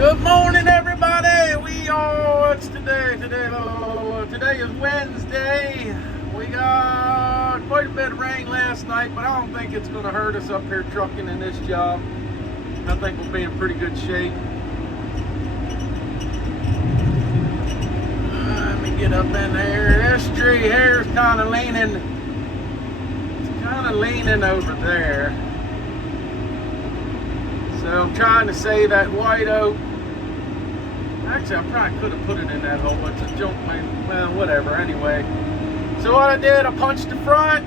Good morning, everybody. It's today. Today is Wednesday. We got quite a bit of rain last night, but I don't think it's going to hurt us up here trucking in this job. I think we'll be in pretty good shape. Let me get up in there. This tree here is kind of leaning. It's kind of leaning over there. So I'm trying to save that white oak. Actually, I probably could have put it in that hole. It's a junk man. Well, whatever. Anyway. So what I did, I punched the front,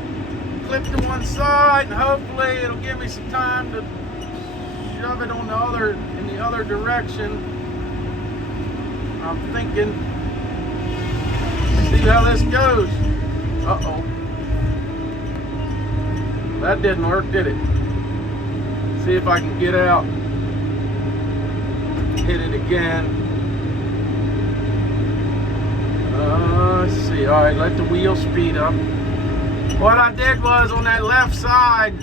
clipped to one side, and hopefully it'll give me some time to shove it on in the other direction. I'm thinking, see how this goes. Uh-oh. That didn't work, did it? See if I can get out. Hit it again. Let's see. All right, let the wheel speed up. What I did was on that left side,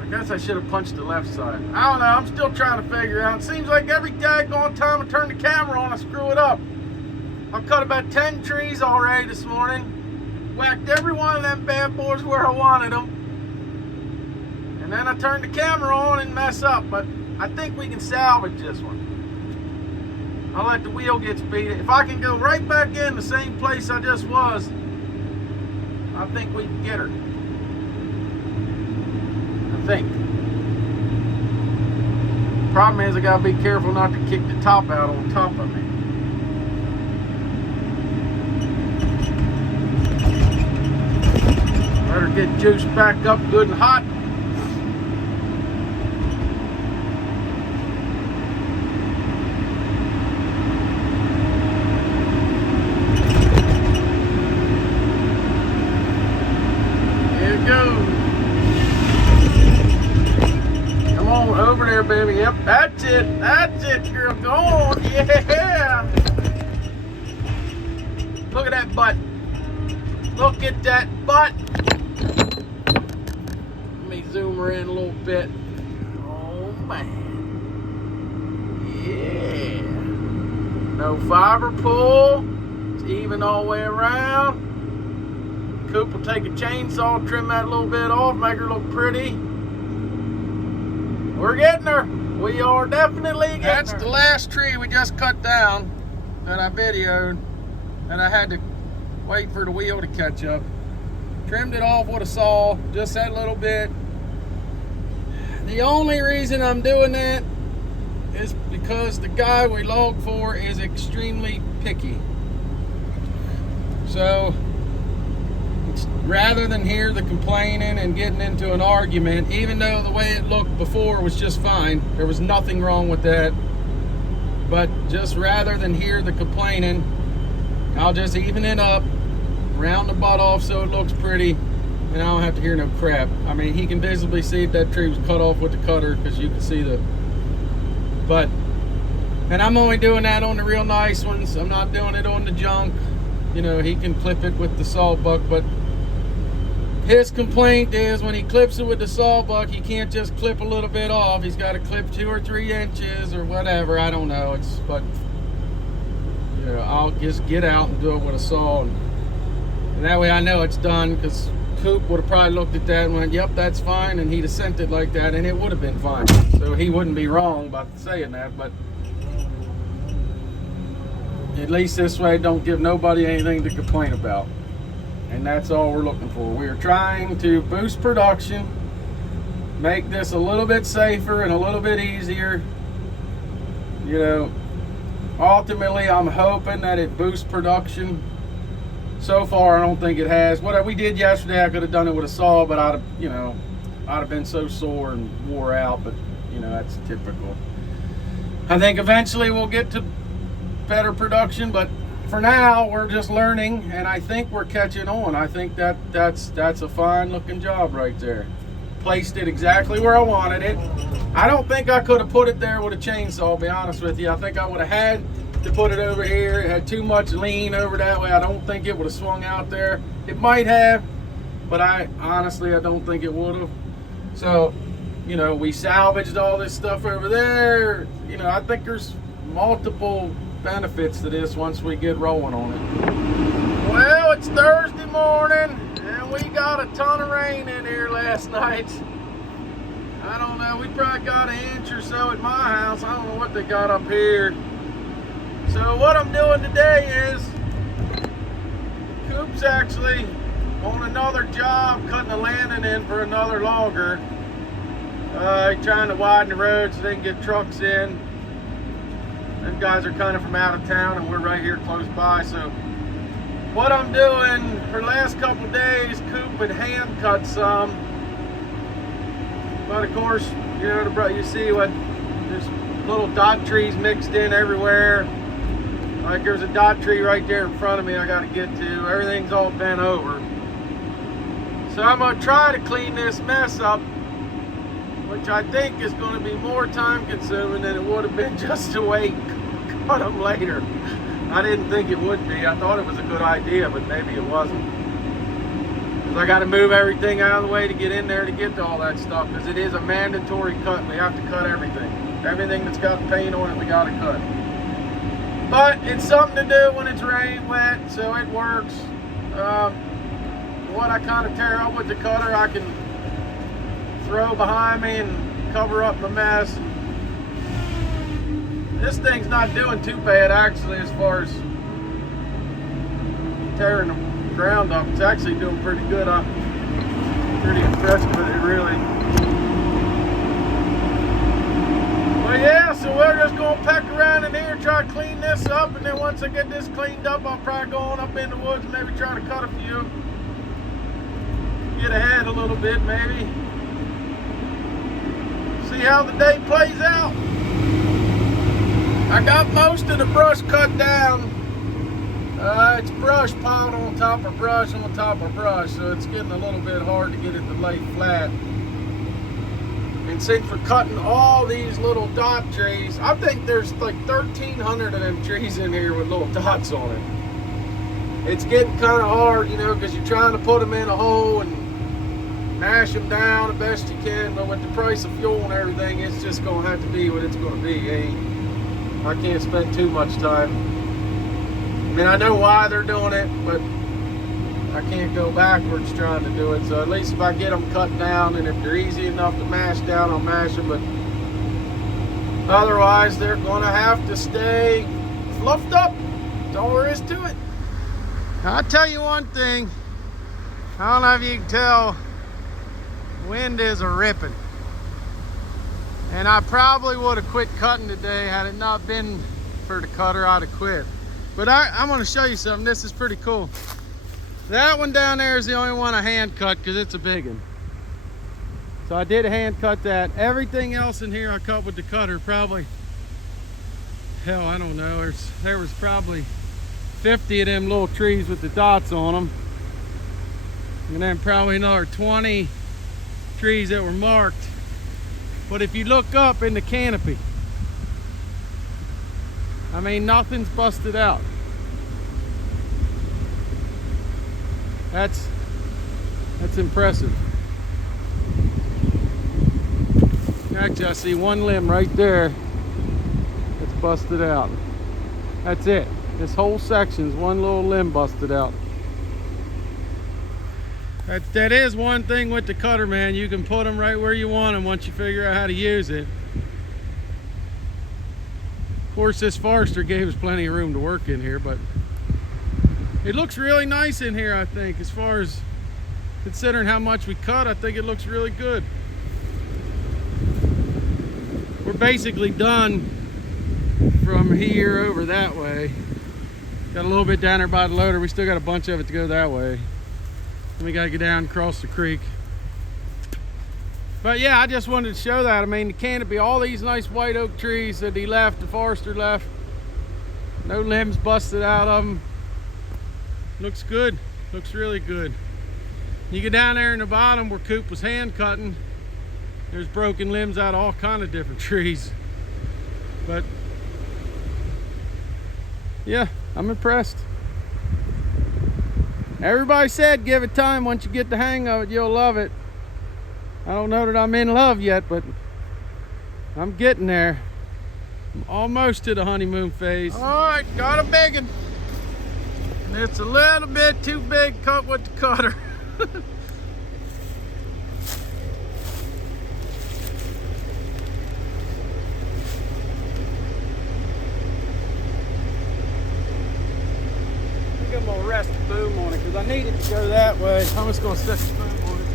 I guess I should have punched the left side. I don't know. I'm still trying to figure out. It seems like every daggone time I turn the camera on, I screw it up. I've cut about 10 trees already this morning. Whacked every one of them bad boys where I wanted them. And then I turn the camera on and mess up. But I think we can salvage this one. I'll let the wheel get speed. If I can go right back in the same place I just was, I think we can get her. I think. Problem is I gotta be careful not to kick the top out on top of me. Let her get juiced back up good and hot. Come on over there, baby. Yep, that's it, girl. Go on, yeah. Look at that butt. Look at that butt. Let me zoom her in a little bit. Oh man, yeah. No fiber pull. It's even all the way around. Coop will take a chainsaw, trim that a little bit off, make her look pretty. We're getting her. We are definitely getting her. That's the last tree we just cut down that I videoed, and I had to wait for the wheel to catch up. Trimmed it off with a saw, just that little bit. The only reason I'm doing that is because the guy we log for is extremely picky. So, rather than hear the complaining and getting into an argument, even though the way it looked before was just fine, there was nothing wrong with that, but just rather than hear the complaining, I'll just even it up, round the butt off so it looks pretty, and I don't have to hear no crap. I mean, he can visibly see if that tree was cut off with the cutter, because you can see and I'm only doing that on the real nice ones. I'm not doing it on the junk. You know, he can clip it with the sawbuck, but his complaint is when he clips it with the sawbuck, he can't just clip a little bit off. He's got to clip 2 or 3 inches or whatever. I don't know. But you know, I'll just get out and do it with a saw, and that way I know it's done. Because Coop would have probably looked at that and went, "Yep, that's fine," and he'd have sent it like that, and it would have been fine. So he wouldn't be wrong by saying that. But at least this way, don't give nobody anything to complain about. And that's all we're looking for. We're trying to boost production, make this a little bit safer and a little bit easier. You know, ultimately, I'm hoping that it boosts production. So far, I don't think it has. What we did yesterday, I could have done it with a saw, but I'd have been so sore and wore out. But you know, that's typical. I think eventually we'll get to better production, but for now we're just learning, and I think we're catching on. I think that's a fine looking job right there. Placed it exactly where I wanted it. I don't think I could have put it there with a chainsaw, to be honest with you. I think I would have had to put it over here. It had too much lean over that way. I don't think it would have swung out there. It might have, but I honestly don't think it would have. So you know, we salvaged all this stuff over there. You know, I think there's multiple benefits to this once we get rolling on it. Well, it's Thursday morning and we got a ton of rain in here last night. I don't know, we probably got an inch or so at my house. I don't know what they got up here. So what I'm doing today is, Coop's actually on another job cutting a landing in for another logger. Trying to widen the road so they can get trucks in. Them guys are kind of from out of town and we're right here close by. So what I'm doing for the last couple of days, Coop had hand cut some. But of course, you know, you see what, there's little dot trees mixed in everywhere. Like there's a dot tree right there in front of me I got to get to. Everything's all bent over. So I'm going to try to clean this mess up, which I think is going to be more time consuming than it would have been just to wait and cut them later. I didn't think it would be. I thought it was a good idea, but maybe it wasn't. Because I got to move everything out of the way to get in there to get to all that stuff, because it is a mandatory cut. We have to cut everything. Everything that's got paint on it, we got to cut. But it's something to do when it's wet, so it works. What I kind of tear up with the cutter, I can throw behind me and cover up my mess. This thing's not doing too bad actually as far as tearing the ground up. It's actually doing pretty good. I'm pretty impressed with it really. But yeah, so we're just gonna peck around in here, try to clean this up, and then once I get this cleaned up, I'll probably go on up in the woods and maybe try to cut a few. Get ahead a little bit maybe. See how the day plays out. I got most of the brush cut down. It's brush piled on top of brush on top of brush, so it's getting a little bit hard to get it to lay flat. And since we're cutting all these little dot trees, I think there's like 1,300 of them trees in here with little dots on it. It's getting kind of hard, you know, because you're trying to put them in a hole and mash them down the best you can, but with the price of fuel and everything, it's just going to have to be what it's going to be. I can't spend too much time. I mean, I know why they're doing it, but I can't go backwards trying to do it. So at least if I get them cut down, and if they're easy enough to mash down, I'll mash them. But otherwise, they're going to have to stay fluffed up. That's all there is to it. I'll tell you one thing. I don't know if you can tell, wind is a ripping. And I probably would have quit cutting today had it not been for the cutter. I'd have quit. But I'm going to show you something. This is pretty cool. That one down there is the only one I hand cut because it's a big one. So I did hand cut that. Everything else in here I cut with the cutter. Probably, hell, I don't know. There was probably 50 of them little trees with the dots on them. And then probably another 20 trees that were marked. But if you look up in the canopy, I mean, nothing's busted out. That's impressive. Actually, I see one limb right there that's busted out. That's it. This whole section's one little limb busted out. That is one thing with the cutter, man. You can put them right where you want them once you figure out how to use it. Of course, this Forester gave us plenty of room to work in here, but it looks really nice in here, I think. As far as considering how much we cut, I think it looks really good. We're basically done from here over that way. Got a little bit down there by the loader. We still got a bunch of it to go that way. And we got to get down and cross the creek. But yeah, I just wanted to show that. I mean, the canopy, all these nice white oak trees that he left, the Forester left. No limbs busted out of them. Looks good. Looks really good. You get down there in the bottom where Coop was hand cutting, there's broken limbs out of all kind of different trees. But yeah, I'm impressed. Everybody said give it time. Once you get the hang of it, you'll love it. I don't know that I'm in love yet, but I'm getting there. I'm almost to the honeymoon phase. All right, got a big one. And it's a little bit too big cut with the cutter. I'm gonna rest the boom on it because I need it to go that way. I'm just gonna set the boom on it.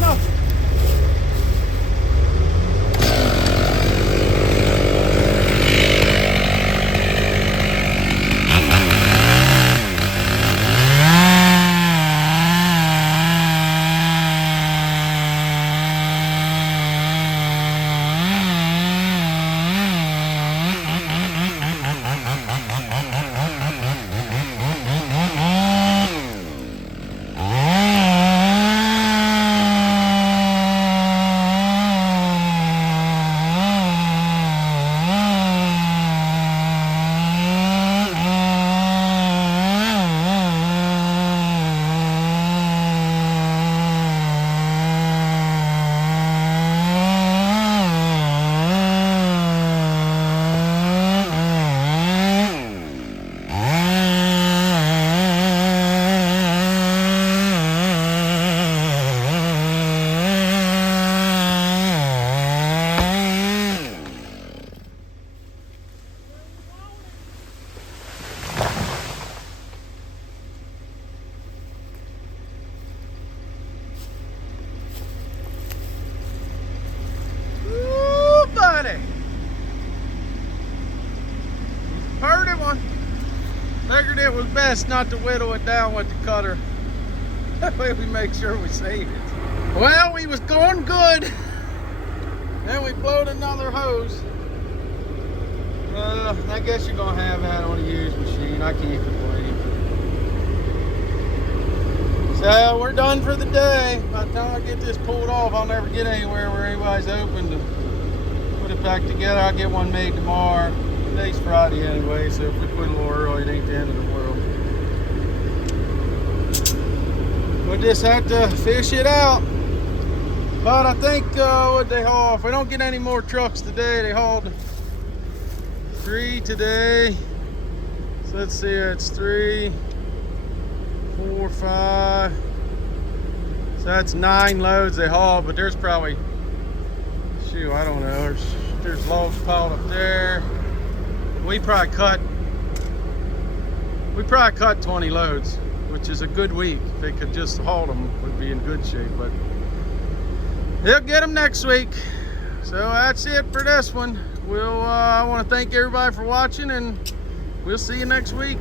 Nothing. Pretty one. Figured it was best not to whittle it down with the cutter. That way we make sure we save it. Well, we was going good. Then we blowed another hose. I guess you're gonna have that on a used machine. I can't complain. So we're done for the day. By the time I get this pulled off, I'll never get anywhere where anybody's open to put it back together. I'll get one made tomorrow. Today's Friday anyway, so if we quit a little early, it ain't the end of the world. We'll just have to fish it out. But I think what they haul, if we don't get any more trucks today, they hauled 3 today. So let's see, it's 3, 4, 5. So that's 9 loads they hauled, but there's probably, shoot, I don't know, there's logs piled up there. We probably cut 20 loads, which is a good week. If they could just haul them, we'd be in good shape, but they'll get them next week. So that's it for this one. I want to thank everybody for watching, and we'll see you next week.